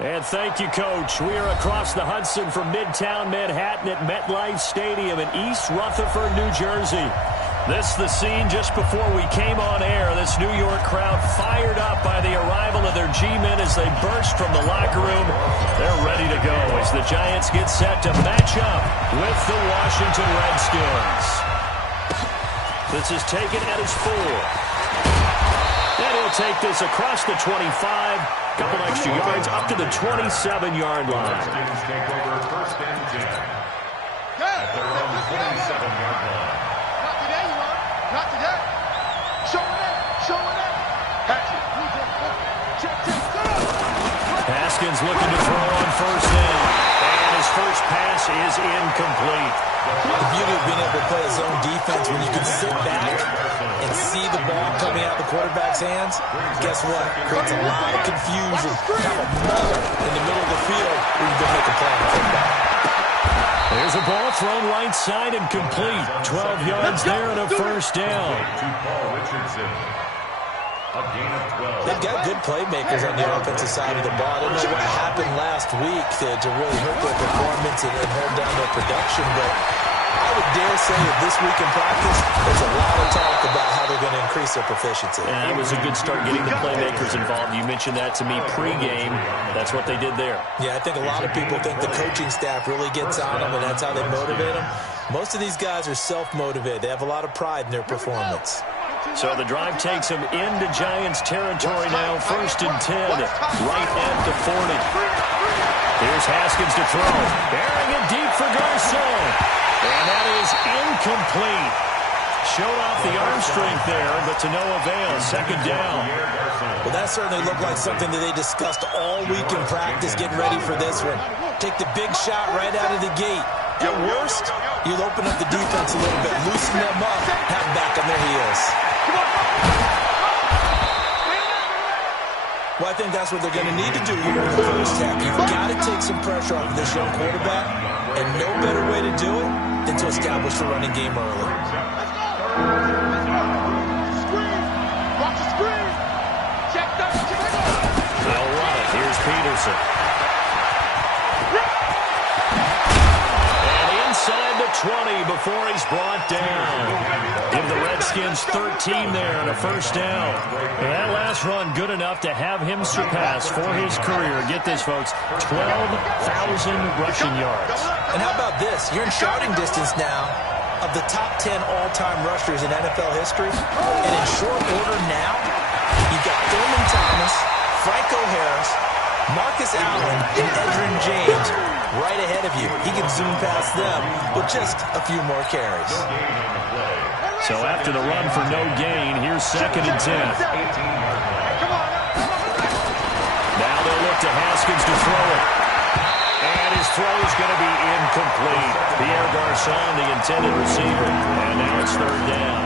And thank you, Coach. We are across the Hudson from Midtown Manhattan at MetLife Stadium in East Rutherford, New Jersey. This is the scene just before we came on air. This New York crowd fired up by the arrival of their G-men as they burst from the locker room. They're ready to go as the Giants get set to match up with the Washington Redskins. This is taken at his 4. And he'll take this across the 25. Couple extra yards up to the 27-yard line. Redskins take over first and 10. At their own 27-yard line. Not today, you are. Not today. Showing it. Showing it. Haskins looking to throw on first down. And his first pass is incomplete. The beauty of being able to play a zone defense when you can sit back and see the ball coming out of the quarterback's hands, guess what? Creates a lot of confusion, kind of mother in the middle of the field where you can make a play on the football. There's a ball thrown right side and complete. 12 yards there and a first down. To Paul Richardson. A gain of 12. They've got good playmakers on the offensive side of the ball. I don't know what happened last week to really hurt their performance and hold down their production, but I would dare say that this week in practice, there's a lot of talk about how they're going to increase their proficiency. And it was a good start getting the playmakers involved. You mentioned that to me pregame. That's what they did there. Yeah, I think a lot of people think the coaching staff really gets on them, and that's how they motivate them. Most of these guys are self-motivated. They have a lot of pride in their performance. So the drive takes them into Giants territory now. First and 10, right at the 40. Here's Haskins to throw. Bearing it deep for Garcon. And that is incomplete. Showed off the arm strength there, but to no avail. Second down. Well, that certainly looked like something that they discussed all week in practice, getting ready for this one. Take the big shot right out of the gate. At worst, you'll open up the defense a little bit, loosen them up, have them back on their heels. Well, I think that's what they're going to need to do here in the first half. You've got to take some pressure off of this young quarterback, and no better way to do it than to establish the running game early. Watch the screen. Check that. They'll run it. Here's Peterson. And inside the 20 before he's brought down. Give the Redskins 13 there and a first down. And that last run good enough to have him surpass for his career. Get this, folks, 12,000 rushing yards. And how about this? You're in shouting distance now of the top 10 all-time rushers in NFL history. And in short order now, you've got Thurman Thomas, Franco Harris, Marcus Allen, and Edgerrin James right ahead of you. He can zoom past them with just a few more carries. So after the run for no gain, here's second and 10. Now they'll look to Haskins to throw it. And his throw is going to be incomplete. Pierre Garcon, the intended receiver. And now it's third down.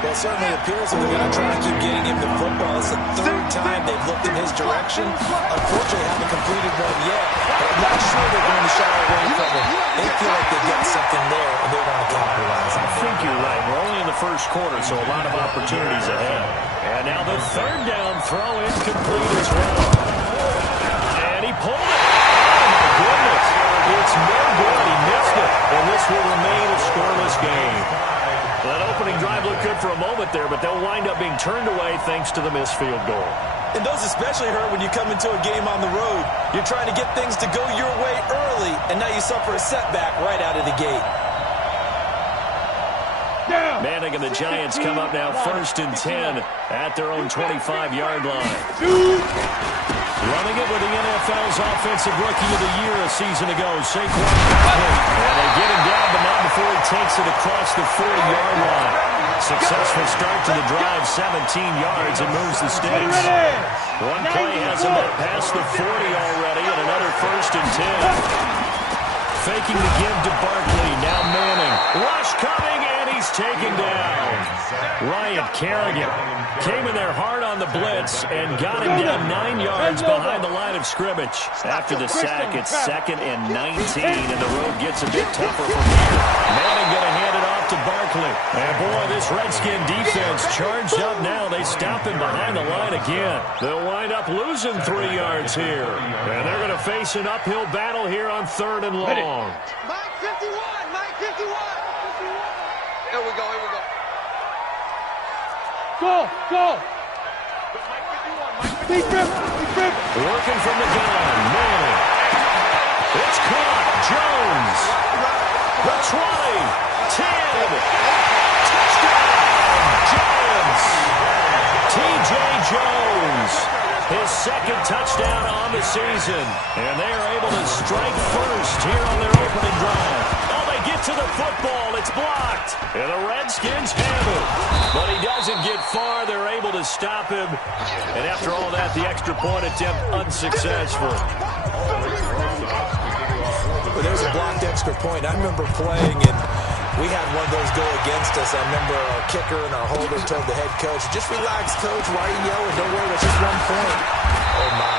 Well, it certainly appears that they're going to try to keep getting him the football. It's the third time they've looked in his direction. Unfortunately, haven't completed one yet. But I'm not sure they're going to shy away from him. They feel like they've got something there, and they're going to capitalize on it. I think you're right. We're only in the first quarter, so a lot of opportunities ahead. And now the third down throw incomplete as well. And he pulled it. Oh, my goodness. It's no good. He missed it. And this will remain a scoreless game. That opening drive looked good for a moment there, but they'll wind up being turned away thanks to the missed field goal. And those especially hurt when you come into a game on the road. You're trying to get things to go your way early, and now you suffer a setback right out of the gate. Manning and the Giants come up now first and 10 at their own 25-yard line. Running it with the NFL's Offensive Rookie of the Year a season ago, Saquon. And they get him down, but not before he takes it across the 40-yard line. Successful start to the drive, 17 yards, and moves the sticks. One play has him up past the 40 already, and another first and 10. Faking the give to Barkley, now Manning. Rush coming, and he's taken down. Ryan Kerrigan came in there hard on the blitz and got him down 9 yards behind the line of scrimmage. After the sack, it's 2nd and 19, and the road gets a bit tougher from here. Manning going to hand it off to Barkley. And boy, this Redskin defense charged up now. They stop him behind the line again. They'll wind up losing 3 yards here. And they're going to face an uphill battle here on 3rd and long. Mike 51, Mike 51. Here we go, here we go. Go. Big rip. Working from the gun. Manning. It's caught. Jones. The 20. 10. Touchdown. Giants. T.J. Jones. His 2nd touchdown on the season. And they are able to strike first here on their opening drive. Oh, they get to the football. It's blocked. And the Redskins have it. But he doesn't get far. They're able to stop him. And after all that, the extra point attempt unsuccessful. Well, there's a blocked extra point. I remember playing, and we had one of those go against us. I remember our kicker and our holder told the head coach, just relax, coach. Why are you yelling? Don't worry, it's just 1 point. Oh, my.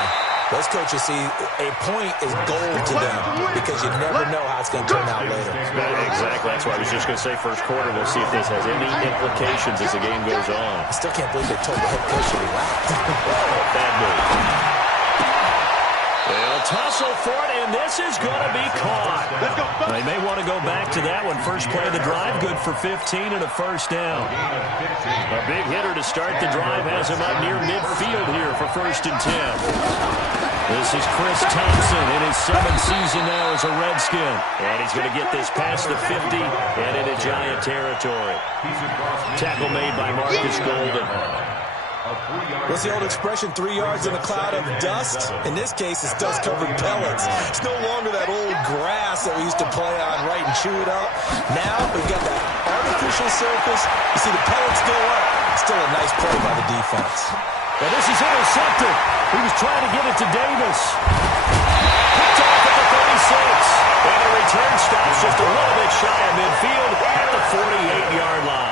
Those coaches see a point is gold to them because you never know how it's going to turn out later. Exactly. That's why I was just going to say first quarter. We'll see if this has any implications as the game goes on. I still can't believe they told the head coach to relax. Bad move. They'll tussle for it, and this is going to be caught. They may want to go back to that one. First play of the drive, good for 15 and a first down. A big hitter to start the drive has him up near midfield here for 1st and 10. This is Chris Thompson in his 7th season now as a Redskin. And he's going to get this past the 50 and into Giant territory. Tackle made by Marcus Golden. What's the old expression, 3 yards in a cloud of dust? In this case, it's dust-covered pellets. It's no longer that old grass that we used to play on, right, and chew it up. Now we've got that artificial surface. You see the pellets go up. Still a nice play by the defense. Well, this is intercepted. He was trying to get it to Davis. Picked off at the 36. And the return stops just a little bit shy of midfield at the 48-yard line.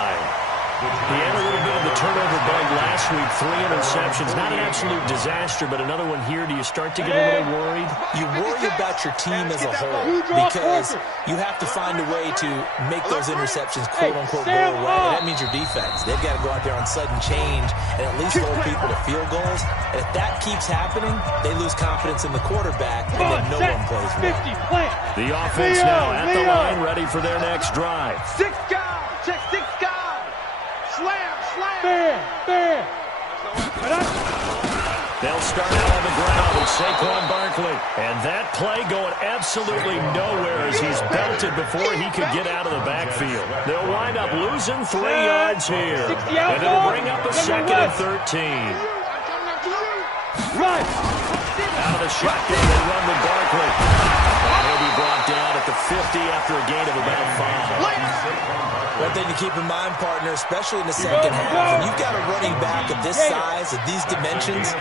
He had a little bit of the turnover bug last week. 3 interceptions. Not an absolute disaster, but another one here. Do you start to get a little worried? You worry about your team as a whole because you have to find a way to make those interceptions, quote-unquote, go away. And that means your defense. They've got to go out there on sudden change and at least hold people to field goals. And if that keeps happening, they lose confidence in the quarterback, and then no one plays well. The offense now at the line, ready for their next drive. 6 guys. Check 6 guys. Slam. Fair. They'll start out on the ground with Saquon Barkley. And that play going absolutely nowhere as he's belted before he could get out of the backfield. They'll wind up losing 3 yards here. And it'll bring up a 2nd and 13. Right. Out of the shotgun, they run with Barkley. And he'll be brought down at the 50 after a gain of about 5. One thing to keep in mind, partner, especially in the second half, when you've got a running back of this size, of these dimensions,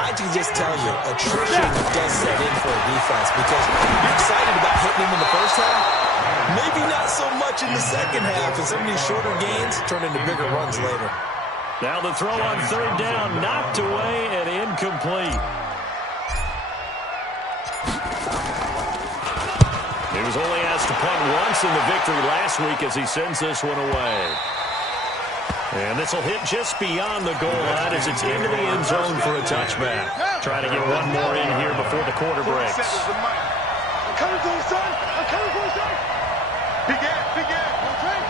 I can just tell you, attrition does set in for a defense because you're excited about hitting him in the first half, maybe not so much in the second half, and some of these shorter gains turn into bigger runs later. Now the throw on 3rd down, knocked away and incomplete. He was only asked to punt once in the victory last week as he sends this one away. And this will hit just beyond the goal line as it's into the end zone for a touchback. Trying to get one more in here before the quarter breaks. I'm coming for you, son. Big in. Okay.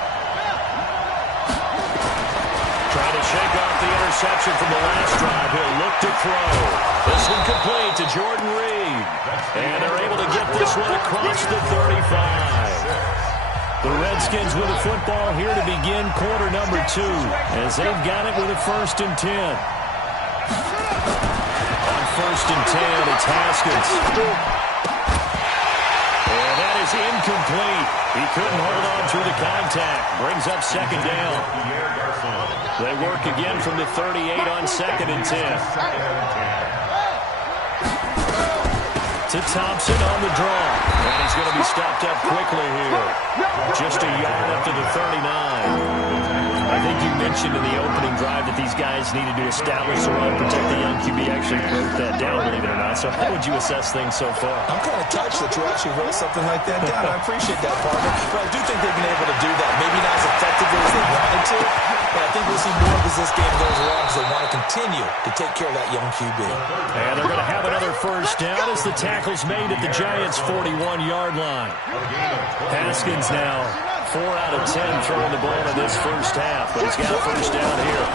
Trying to shake off the interception from the last drive. He'll look to throw. This one complete to Jordan Reed. And they're able to get this one across the 35. The Redskins with the football here to begin quarter number 2 as they've got it with a 1st and 10. On 1st and 10, it's Haskins. And that is incomplete. He couldn't hold on through the contact. Brings up 2nd down. They work again from the 38 on 2nd and 10. To Thompson on the draw. And he's going to be stopped up quickly here. Just a yard up to the 39. I think you mentioned in the opening drive that these guys needed to establish the run, protect the young QB. Actually broke that down, believe it or not. So how would you assess things so far? I'm kind of touched that you actually wrote something like that down. I appreciate that, partner. But I do think they've been able to do that. Maybe not as effectively as they wanted to, but I think we'll see more as this game goes along because they want to continue to take care of that young QB. And they're going to have another first down as the tackle's made at the Giants' 41-yard line. Haskins now 4 out of 10 throwing the ball in this first half, but he's got a first down here.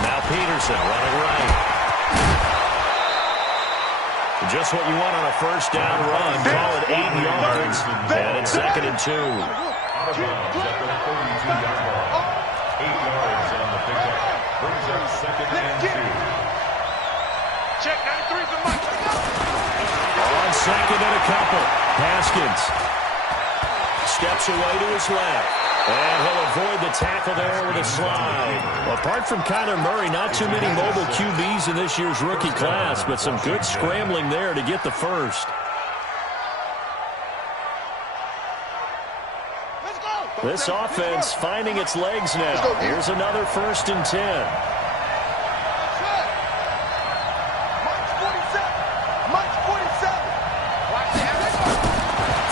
Now Peterson running right. Just what you want on a first down run. Call it 8 yards, and it's 2nd and 2. Out of bounds at the 32-yard line. 8 yards on the pickup. Brings up 2nd and 2. Check 93 for Mike. On 2nd and a couple. Haskins steps away to his left. And he'll avoid the tackle there with a slide. Apart from Kyler Murray, not too many mobile QBs in this year's rookie class, but some good scrambling there to get the first. This offense finding its legs now. Here's another 1st and 10.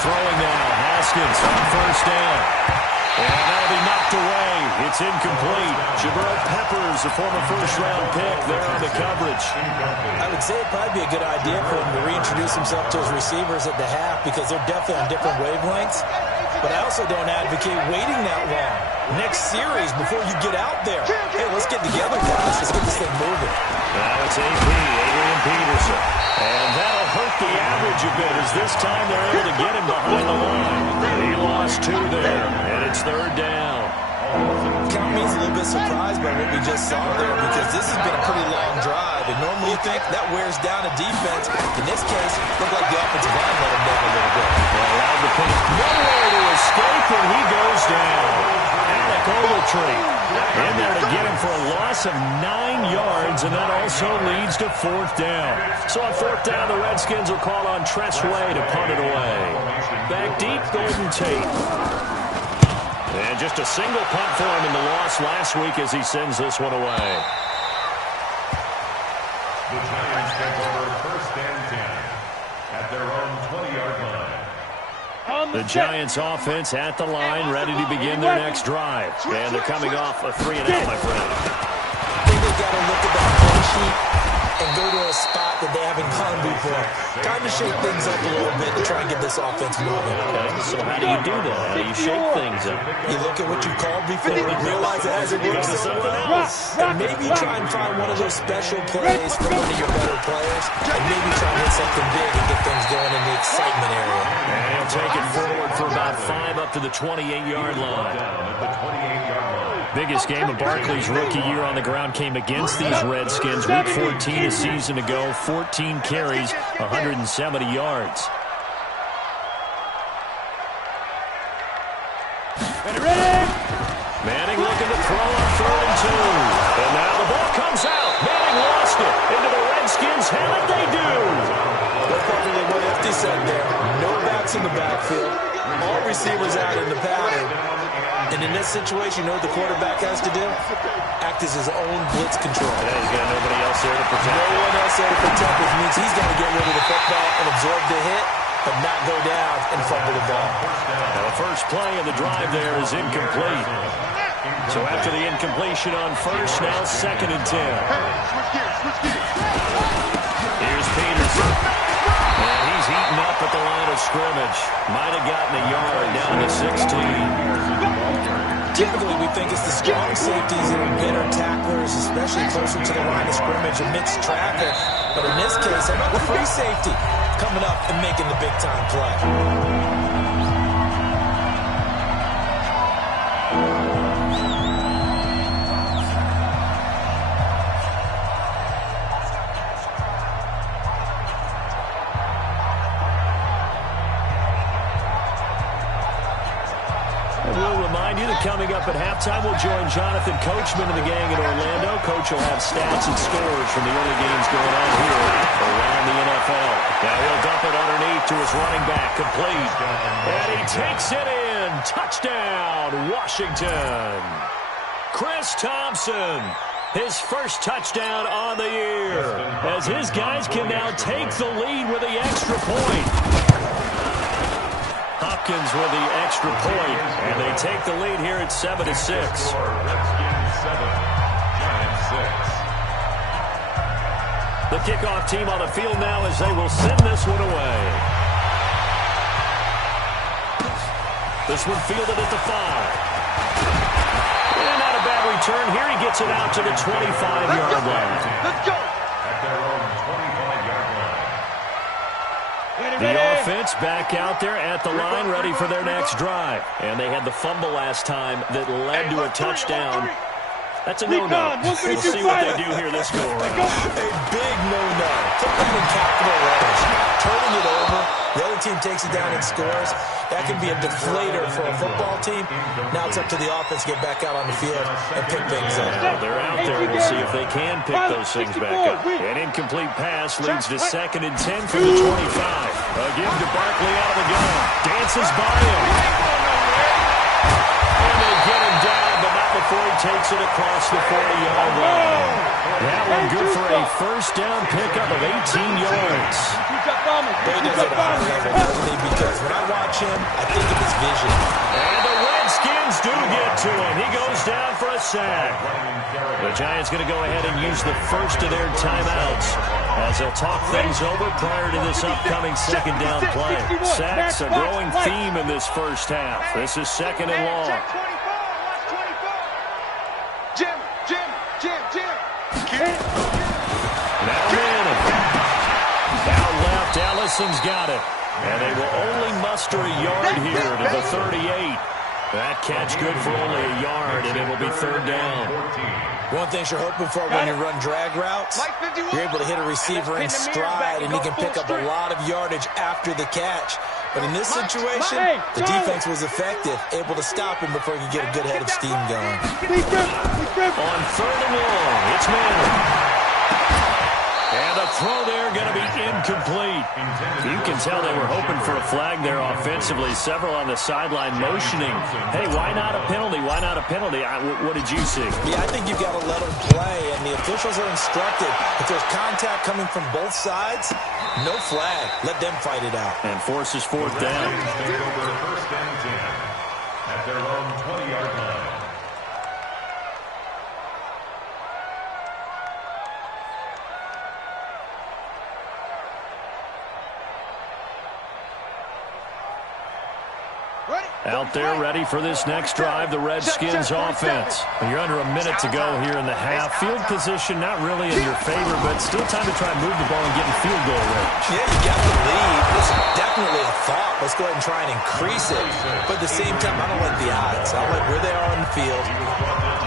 Throwing now, Haskins on first down. And that'll be knocked away. It's incomplete. Jabril Peppers, a former first-round pick, there on the coverage. I would say it'd probably be a good idea for him to reintroduce himself to his receivers at the half because they're definitely on different wavelengths. But I also don't advocate waiting that long. Next series, before you get out there, hey, let's get together, guys. Let's get this thing moving. Now it's Adrian Peterson. And that'll hurt the average a bit as this time they're able to get him behind the line. He lost 2 there, and it's 3rd down. Count me as a little bit surprised by what we just saw there because this has been a pretty long drive. And normally you think that wears down a defense. In this case, it looked like the offensive line let him down a little bit. Well, allowed the pick. Nowhere to escape, and he goes down. Alec Ogletree in there to get him for a loss of 9 yards, and that also leads to 4th down. So on 4th down, the Redskins will call on Tressway to punt it away. Back deep, Golden Tate. And just a single punt for him in the loss last week as he sends this one away. The Giants take over 1st and 10 at their own 20-yard line. The Giants offense at the line, ready to begin their next drive. And they're coming off a 3-and-out, my friend. I think they've got to look at that play sheet and go to a spot that they haven't gone before. Time to shake things up a little bit to try and get this offense moving. Okay, so how do you do that? How do you shake things up? You look at what you called before and realize it hasn't worked so well. And maybe try and find one of those special plays from one of your better players and maybe try and hit something big and get things going in the excitement area. And he'll take it forward for about 5 up to the 28-yard line. Biggest game of Barkley's rookie year on the ground came against these Redskins. Week 14 a season ago, 14 carries, 170 yards. Manning looking to throw on 3rd and 2. And now the ball comes out. Manning lost it into the Redskins' hand. They do. That's probably what FD said there. No backs in the backfield. All receivers out in the pattern. And in this situation, you know what the quarterback has to do? Act as his own blitz control. Yeah, he's got nobody else there to protect. No one else there to protect, which means he's going to get rid of the football and absorb the hit, but not go down and fumble the ball. Now the first play of the drive there is incomplete. So after the incompletion on first, now 2nd and 10. Here's Peterson. And he's eaten up at the line of scrimmage. Might have gotten a yard down to 16. Typically, we think it's the strong safeties that are better tacklers, especially closer to the line of scrimmage amidst traffic. But in this case, how about the free safety coming up and making the big-time play? that coming up at halftime, we'll join Jonathan Coachman and the gang in Orlando. Coach will have stats and scores from the early games going on here around the NFL. Now he'll dump it underneath to his running back, complete. And he takes it in. Touchdown, Washington. Chris Thompson, his first touchdown on the year, as his guys can now take the lead with the extra point. Hopkins with the extra point, and they take the lead here at 7-6. Redskins 7, Giants 6. The kickoff team on the field now as they will send this one away. This one fielded at the 5. And not a bad return here. He gets it out to the 25-yard line. Let's go. At their own 25-yard line. The offense back out there at the line, ready for their next drive. And they had the fumble last time that led to a touchdown. That's a no-no. We'll see what they do here this go-around. A big no-no. Put them in capital letters. Turning it over. The other team takes it down and scores. That can be a deflator for a football team. Now it's up to the offense to get back out on the field and pick things up. They're out there. We'll see if they can pick those things back up. An incomplete pass leads to 2nd and 10 from the 25. A give to Barkley out of the gun. Dances by him. And they get him down, but not before he takes it across the 40-yard line. That one good for a first down pickup of 18 yards. He does it at a high level, doesn't he? Because when I watch him, I think of his vision. And the Redskins do get to him. He goes down for a sack. The Giants going to go ahead and use the first of their timeouts as they'll talk things over prior to this upcoming second down play. Sacks a growing theme in this first half. This is 2nd and long. Jim. Now Manning. Out left, Ellison's got it. And they will only muster a yard here to the 38. That catch good for only a yard, and it will be 3rd down. One thing you're hoping for when you run drag routes, you're able to hit a receiver in stride, and he can pick up a lot of yardage after the catch. But in this situation, the defense was effective, able to stop him before he could get a good head of steam going. On 3rd and long, it's Manning. And the throw there going to be incomplete. You can tell they were hoping for a flag there offensively. Several on the sideline motioning. Hey, why not a penalty? Why not a penalty? What did you see? Yeah, I think you've got to let them play, and the officials are instructed. If there's contact coming from both sides, no flag. Let them fight it out. And forces 4th down. Take over 1st and 10 at their own 20-yard line. Out there ready for this next drive, the Redskins offense. You're under a minute to go here in the half. Field position not really in your favor, but still time to try and move the ball and get in field goal range. Yeah, you got the lead. It's definitely a thought. Let's go ahead and try and increase it. But at the same time, I don't like the odds. I like where they are on the field.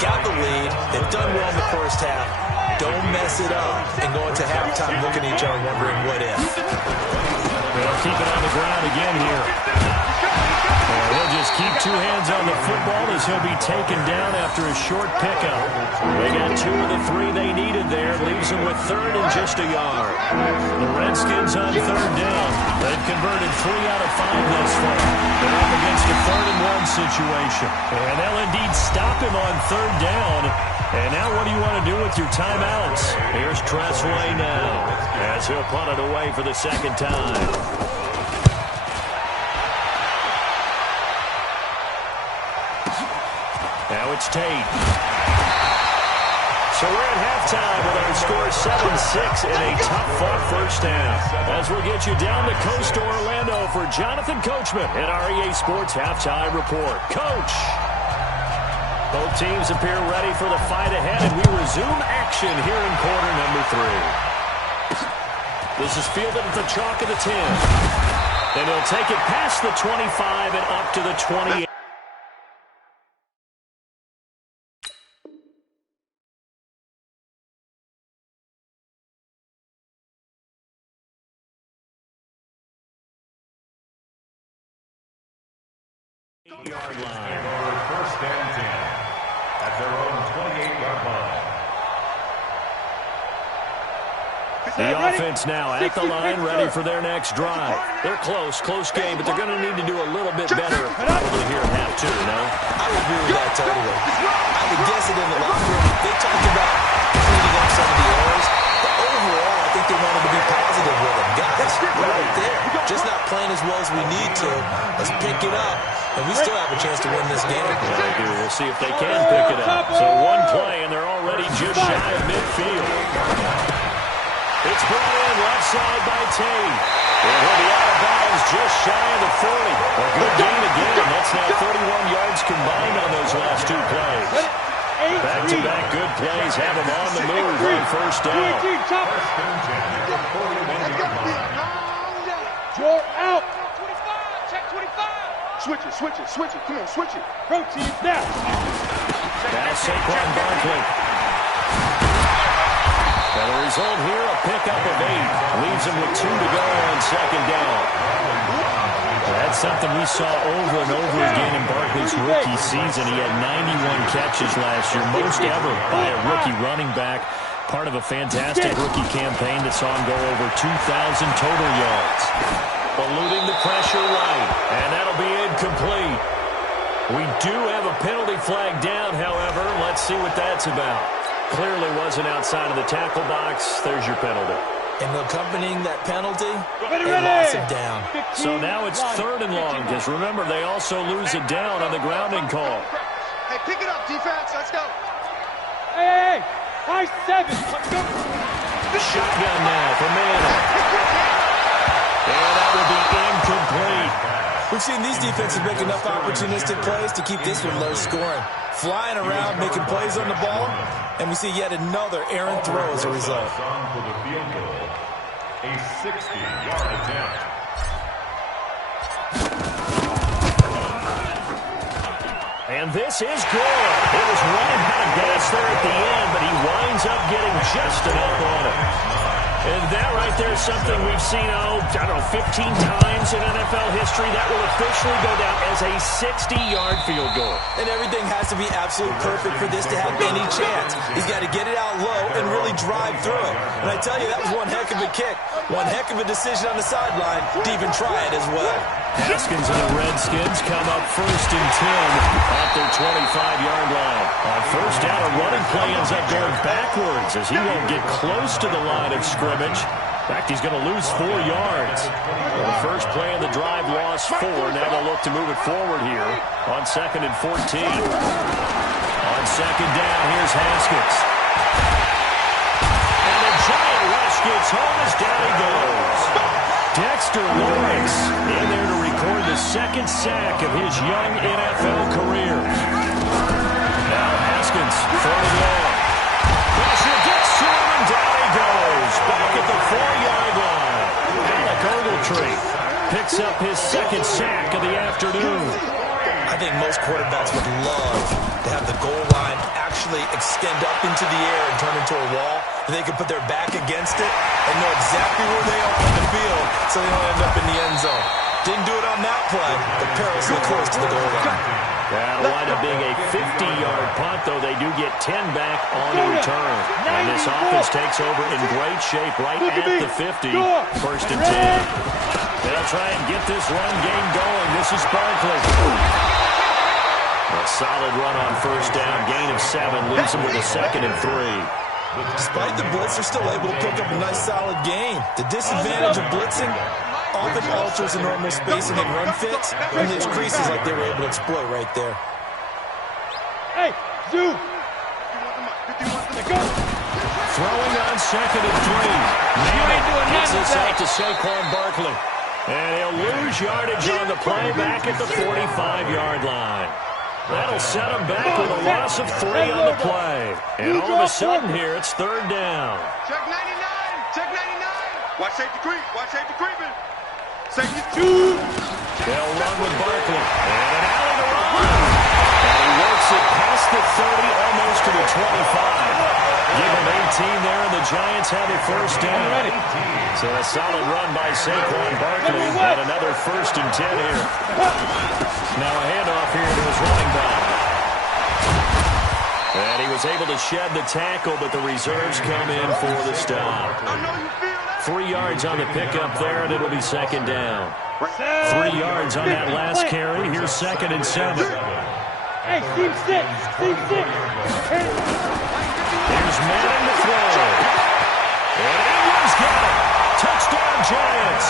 Got the lead. They've done well in the first half. Don't mess it up and go into halftime looking at each other wondering what if. They'll keep it on the ground again here. And he'll just keep 2 hands on the football as he'll be taken down after a short pickup. They got 2 of the 3 they needed there. Leaves them with 3rd and just a yard. The Redskins on 3rd down. They've converted 3 out of 5 thus far. They're up against a 3rd and 1 situation. And they'll indeed stop him on 3rd down. And now what do you want to do with your timeouts? Here's Tressway now as he'll punt it away for the 2nd time. Now it's Tate. So we're at halftime with our score 7-6 in a tough-fought first half. As we'll get you down the coast to Orlando for Jonathan Coachman in our EA Sports Halftime Report. Coach! Both teams appear ready for the fight ahead, and we resume action here in quarter number 3. This is fielded at the chalk of the 10. And he'll take it past the 25 and up to the 28. Yard line. First and 10 at their own 28-yard line. The offense now at the line, ready for their next drive. They're close game, but they're going to need to do a little bit better probably here at half 2, no? I would agree with that totally. I would guess it in the locker room. They talked about cleaning up some of the errors, but overall, I think they wanted to be positive with them. Guys, we're right there. Just not playing as well as we need to. Let's pick it up, and we still have a chance to win this game. Yeah, they do. We'll see if they can pick it up. So one play, and they're already just shy of midfield. It's brought in left side by Tate. And he'll be out of bounds just shy of the 40. A good gain again. That's now 31 yards combined on those last 2 plays. Back-to-back good plays have him on the move on first down. Draw out. 25. Check 25. Switch it. Come on, switch it. Protein now. Now Saquon Barkley. And the result here, a pickup of 8. Leaves him with 2 to go on second down. That's something we saw over and over again in Barkley's rookie season. He had 91 catches last year, most ever by a rookie running back. Part of a fantastic rookie campaign that saw him go over 2,000 total yards. Eluding the pressure right, and that'll be incomplete. We do have a penalty flag down, however. Let's see what that's about. Clearly wasn't outside of the tackle box. There's your penalty. And accompanying that penalty, a loss of down. So now it's 3rd and long, because remember, they also lose a down on the grounding call. Hey, pick it up, defense. Let's go. Hey, high 7. Let's go. Shotgun now for Manning. And that will be incomplete. We've seen these defenses make enough opportunistic plays to keep this one low scoring. Flying around, making plays on the ball, and we see yet another errant throw as a result. For the field goal, a 60-yard attempt. And this is good. It was running out of gas there at the end, but he winds up getting just enough on it. And that right there is something we've seen, 15 times in NFL history. That will officially go down as a 60-yard field goal. And everything has to be absolutely perfect for this to have any chance. He's got to get it out low and really drive through it. And I tell you, that was one heck of a kick. One heck of a decision on the sideline to even try it as well. Haskins and the Redskins come up 1st and 10 at their 25-yard line. On first down, a running play ends up going backwards as he won't get close to the line of scrimmage. In fact, he's going to lose 4 yards. Well, the first play of the drive lost 4. Now they'll look to move it forward here on 2nd and 14. On second down, here's Haskins. And the giant rush gets home as down he goes. Dexter Lawrence in there to record the 2nd sack of his young NFL career. Now Haskins, 3rd and long. Pressure gets to him, and down he goes. Back at the 4-yard line. Alec Ogletree picks up his 2nd sack of the afternoon. I think most quarterbacks would love to have the goal line actually extend up into the air and turn into a wall, and they can put their back against it and know exactly where they are on the field so they don't end up in the end zone. Didn't do it on that play, but perilously close to the goal line. That'll wind up being a 50-yard punt, though they do get 10 back on the return. And this offense takes over in great shape right at the 50. 1st and 10. They'll try and get this run game going. This is Barkley. A solid run on first down. Gain of 7. Leaves them with a 2nd and 3. Despite the blitz, they're still able to pick up a nice solid gain. The disadvantage of blitzing often alters the normal spacing and run fits and leaves creases like they were able to exploit right there. Hey, Zoo. Throwing on 2nd and 3. Manning gets this out to Saquon Barkley. And he'll lose yardage on the play back at the 45-yard line. That'll set him back with a loss of 3 on the play. And all of a sudden here, it's 3rd down. Check 99. Check 99. Watch safety creep. Watch safety creeping. Safety 2. They'll run with Barkley. And an alley to run. And he he works it past the 30, almost to the 25. Give him 18 there, and the Giants have a first down. So a solid run by Saquon Barkley, and another 1st and 10 here. Now a handoff here to his running back. And he was able to shed the tackle, but the reserves come in for the stop. 3 yards on the pickup there, and it'll be 2nd down. 3 yards on that last carry. Here's 2nd and 7. Hey, team 6. Team 6. Here's Manning to throw. And Ingram's got it. Touchdown, Giants.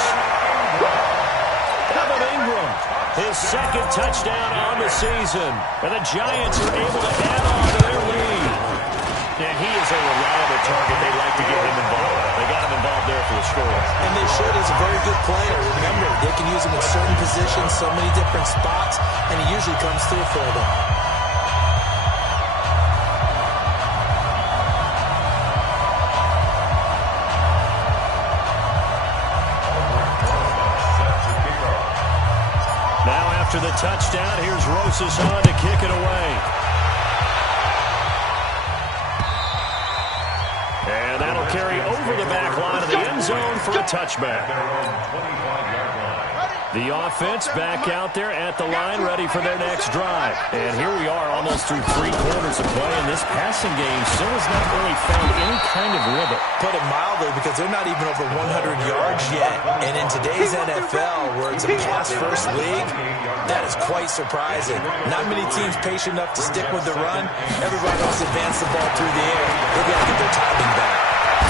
Evan Ingram, his 2nd touchdown on the season. And the Giants are able to add on to their lead. And he is a reliable target. They like to get him involved. They got him involved there for the score. And they should. He's a very good player. Remember, they can use him in certain positions, so many different spots, and he usually comes through for them. After the touchdown, here's Rosas on to kick it away. And that'll carry over the back line of the end zone for a touchback. The offense back out there at the line, ready for their next drive. And here we are, almost through 3 quarters of play, and this passing game still has not really found any kind of rhythm. Put it mildly, because they're not even over 100 yards yet. And in today's NFL, where it's a pass-first league, that is quite surprising. Not many teams patient enough to stick with the run. Everybody wants to advance the ball through the air. They've got to get their timing back.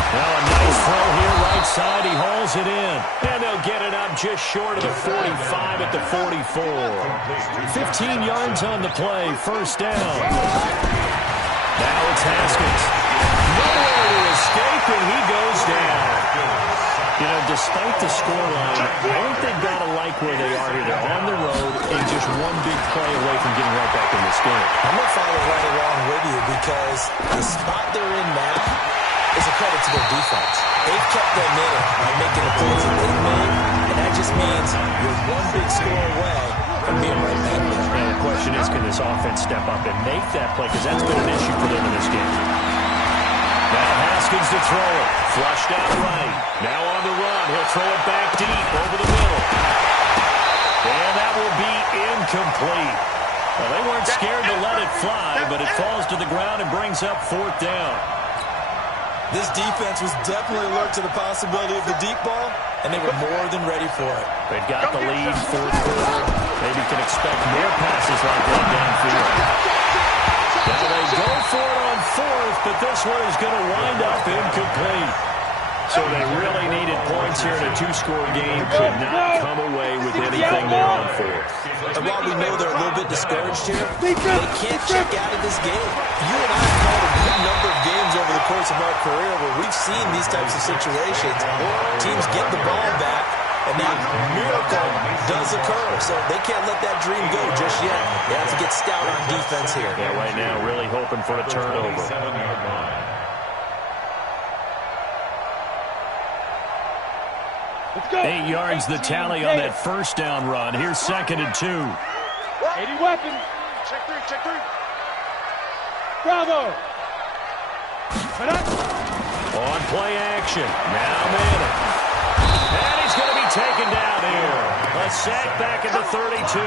Now a nice throw here, right side. He hauls it in. And they'll get it up just short of the 45 at the 44. 15 yards on the play. 1st down. Now it's Haskins. Nowhere to escape, and he goes down. You know, despite the scoreline, I think they've got to like where they are here. They're on the road and just one big play away from getting right back in this game. I'm going to follow right along with you, because the spot they're in now is a credit to their defense. They've kept them in it by making the plays that they've made, and that just means you're one big score away from being right back there. And the question is, can this offense step up and make that play? Because that's been an issue for them in this game. Now Haskins to throw it. Flushed out right. Now on the run. He'll throw it back deep over the middle. And that will be incomplete. Well, they weren't scared to let it fly, but it falls to the ground and brings up 4th down. This defense was definitely alert to the possibility of the deep ball, and they were more than ready for it. They've got the lead, 4th quarter. Maybe can expect more passes like that downfield. Now they go for it on 4th, but this one is going to wind up incomplete. So they really needed points here in a 2-score game. Could not come away with anything there on 4th. And while we know they're a little bit discouraged here, they can't check out of this game. You and I have called a good number of games over the course of our career where we've seen these types of situations. Teams get the ball back, and that miracle does occur. So they can't let that dream go just yet. They have to get stout on defense here. Yeah, right now really hoping for a turnover. 7-yard line. 8 yards the tally on that 1st down run. Here's 2nd and 2. 80 weapons. Check 3, check 3. Bravo. On play action. Now Manning. And he's going to be taken down here. A sack back at the 32.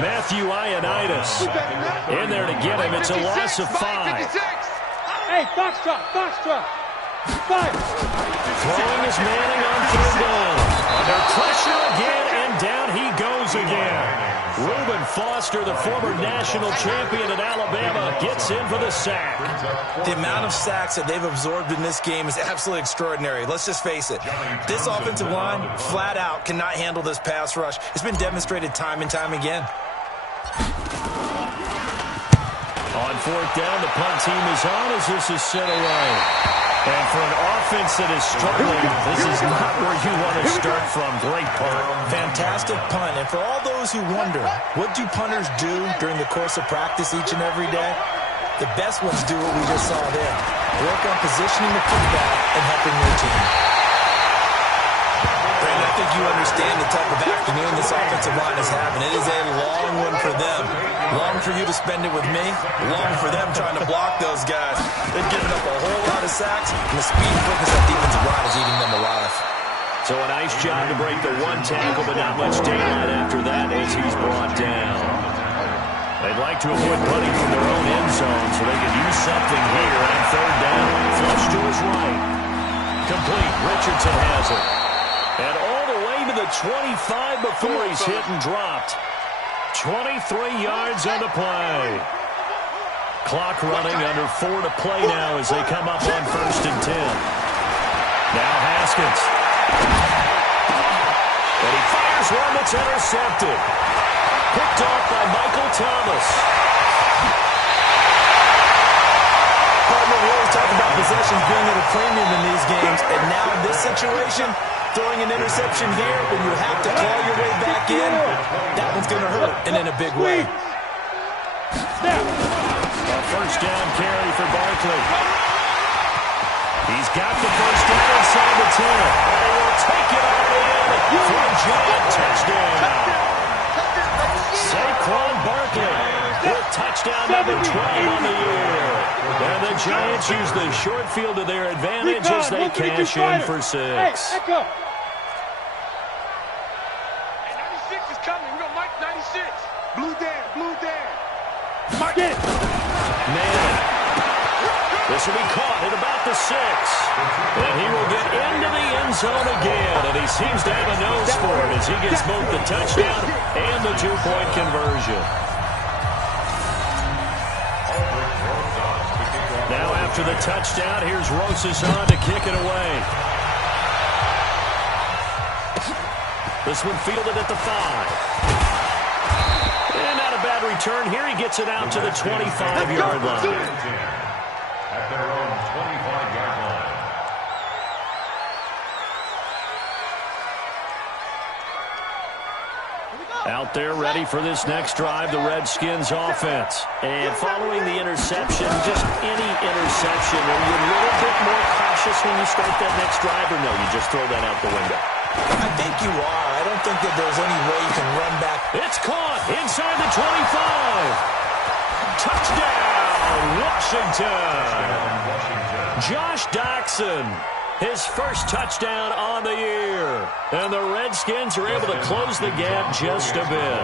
Matthew Ioannidis in there to get him. It's a loss of 5. Hey, foxtrot, foxtrot. 5. Throwing is Manning on 3rd down. Under pressure again, and down he goes again. Reuben Foster, the former national champion at Alabama, gets in for the sack. The amount of sacks that they've absorbed in this game is absolutely extraordinary. Let's just face it. This offensive line, flat out, cannot handle this pass rush. It's been demonstrated time and time again. On 4th down, the punt team is on as this is sent away. And for an offense that is struggling, this is not where you want to start from. Great punt. Fantastic punt. And for all those who wonder, what do punters do during the course of practice each and every day? The best ones do what we just saw there. Work on positioning the football and helping their team. Brandon, I think you understand the type of afternoon this offensive line is having. It is a long one for them. Long for you to spend it with me. Long for them trying to block those guys. They've given up a whole lot of sacks, and the speed and quickness of that defensive line is eating them alive. So a nice job to break the one tackle, but not much daylight after that as he's brought down. They'd like to avoid punting from their own end zone so they could use something here on third down. Flush to his right. Complete. Richardson has it. And all the way to the 25 before he's hit and dropped. 23 yards on the play. Clock running, under 4 to play now as they come up on 1st and 10. Now Haskins. And he fires one that's intercepted. Picked off by Michael Thomas. Partner, we always talk about possessions being at a premium in these games, and now in this situation, throwing an interception here when you have to claw your way back in, that one's going to hurt, and in a big way. A first down carry for Barkley. He's got the first down inside the 10. And he will take it all in for a giant touchdown. Saquon Barkley with touchdown number 12 on the year. And the Giants use the short field to their advantage as they cash in for 6. Hey, 96 is coming. We're going to Mike 96. Blue Dan. Mike it. Man. This will be caught at about the 6. And he will get into the end zone again. And he seems to have a nose for it as he gets both the touchdown and the 2-point conversion. Now after the touchdown, here's Rosas on to kick it away. This one fielded at the 5. And not a bad return. Here he gets it out to the 25-yard line. At their own 25-yard line. Out there ready for this next drive, the Redskins offense. And following the interception, just any interception, are you a little bit more cautious when you start that next drive, or no, you just throw that out the window? I think you are. I don't think that there's any way you can run back. It's caught inside the 25. Touchdown, Washington. Josh Doctson, his first touchdown on the year. And the Redskins are able to close the gap just a bit.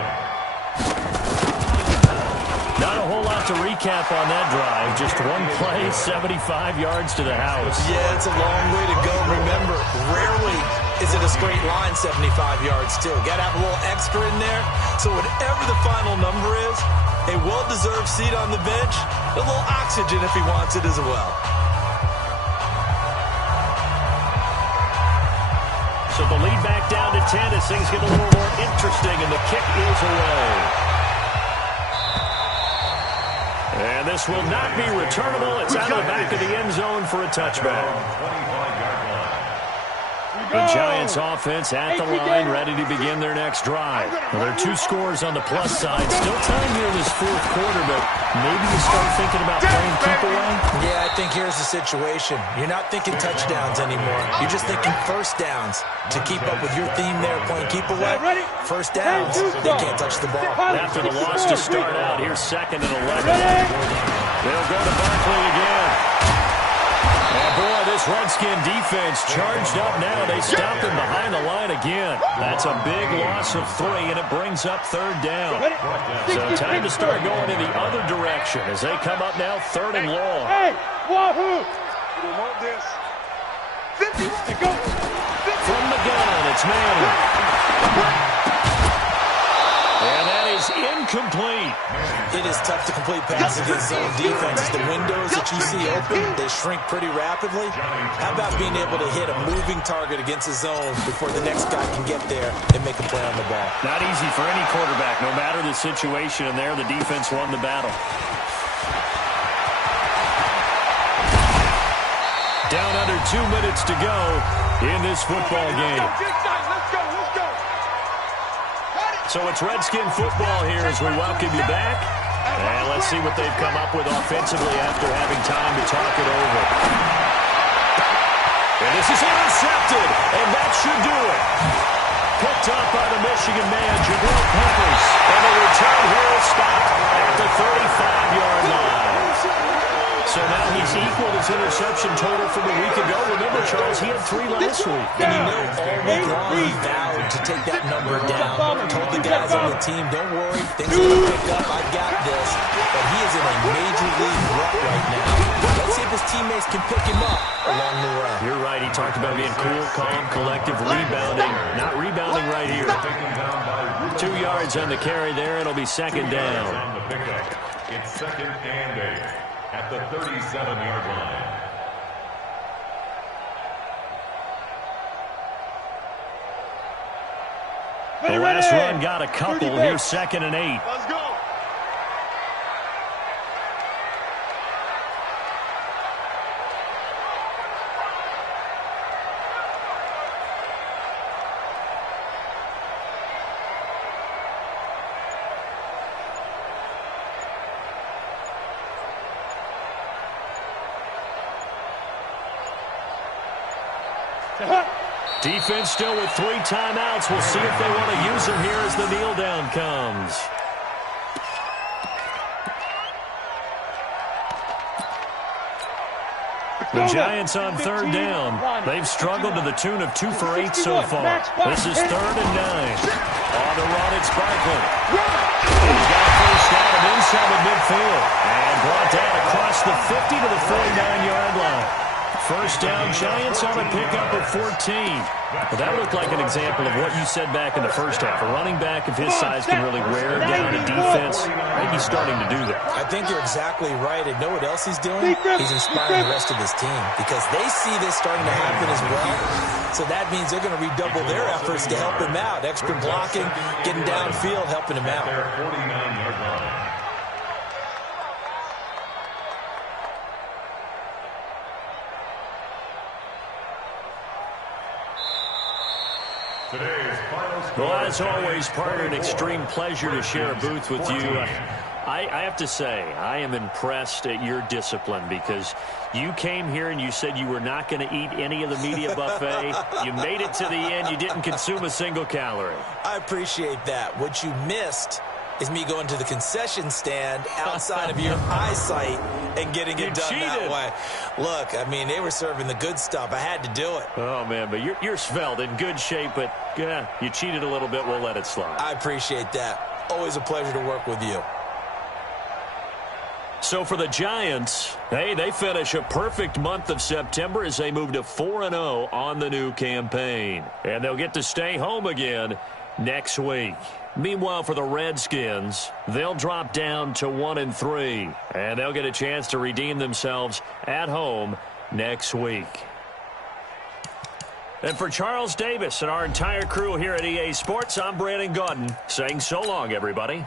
Not a whole lot to recap on that drive. Just one play, 75 yards to the house. Yeah, it's a long way to go. Remember, rarely is it a straight line 75 yards, too. Got to have a little extra in there. So whatever the final number is, a well-deserved seat on the bench, a little oxygen if he wants it as well. So the lead back down to 10 as things get a little more interesting, and the kick is away. And this will not be returnable. It's out of the back of the end zone for a touchback. The Giants offense at the line, ready to begin their next drive. Well, there are 2 scores on the plus side. Still time here in this 4th quarter, but maybe you start thinking about playing keep away? Yeah, I think here's the situation. You're not thinking touchdowns anymore. You're just thinking first downs. To keep up with your theme there, playing keep away, first downs, they can't touch the ball. After the loss to start out, here's 2nd and 11. They'll go to Barkley again. And boy, this Redskin defense charged up now. They stopped him behind the line again. That's a big loss of 3, and it brings up 3rd down. So time to start going in the other direction as they come up now 3rd and long. Hey, wahoo! You don't want this. 50 to go. From the gun, it's Manning. And that is incomplete. It is tough to complete passes against zone defenses. The windows that you see open, they shrink pretty rapidly. How about being able to hit a moving target against a zone before the next guy can get there and make a play on the ball? Not easy for any quarterback, no matter the situation, and there the defense won the battle. Down under 2 minutes to go in this football game. So it's Redskin football here as we welcome you back. And let's see what they've come up with offensively after having time to talk it over. And this is intercepted, and that should do it. Picked up by the Michigan man, Jabril Peppers. And the return here is stopped at the 35-yard line. So now he's equaled his interception total from a week ago. Remember, Charles, he had 3 last week. And you know, all week long he vowed to take that number down. Told the guys on the team, don't worry, things are going to pick up. I got this. But he is in a major league rut right now. Let's see if his teammates can pick him up along the way. You're right. He talked about being cool, calm, collective, rebounding. Not rebounding right here. 2 yards on the carry there. It'll be second down. It's second and 8 at the 37-yard line. The last run got a couple. Here's second and 8. Let's go. Defense still with 3 timeouts. We'll see if they want to use them here as the kneel down comes. The Giants on third down. They've struggled to the tune of 2 for 8 so far. This is 3rd and 9. On the run, it's Barkley. He's got a first down inside the midfield. And brought down across the 50 to the 49-yard line. First down, Giants on a pickup of 14. Well, that looked like an example of what you said back in the first half. A running back of his size can really wear down a defense. I think he's starting to do that. I think you're exactly right. And know what else he's doing? He's inspiring the rest of his team because they see this starting to happen as well. So that means they're going to redouble their efforts to help him out. Extra blocking, getting downfield, helping him out. Their 49-yard line. Well, as always, partner, an extreme pleasure to share a booth with you. I have to say, I am impressed at your discipline because you came here and you said you were not going to eat any of the media buffet. You made it to the end. You didn't consume a single calorie. I appreciate that. What you missed is me going to the concession stand outside of your eyesight and getting it done that way. Look, I mean, they were serving the good stuff. I had to do it. Oh, man, but you're svelte, in good shape, but you cheated a little bit. We'll let it slide. I appreciate that. Always a pleasure to work with you. So for the Giants, hey, they finish a perfect month of September as they move to 4-0 on the new campaign. And they'll get to stay home again next week. Meanwhile, for the Redskins, they'll drop down to 1-3, and they'll get a chance to redeem themselves at home next week. And for Charles Davis and our entire crew here at EA Sports, I'm Brandon Gaudin saying so long, everybody.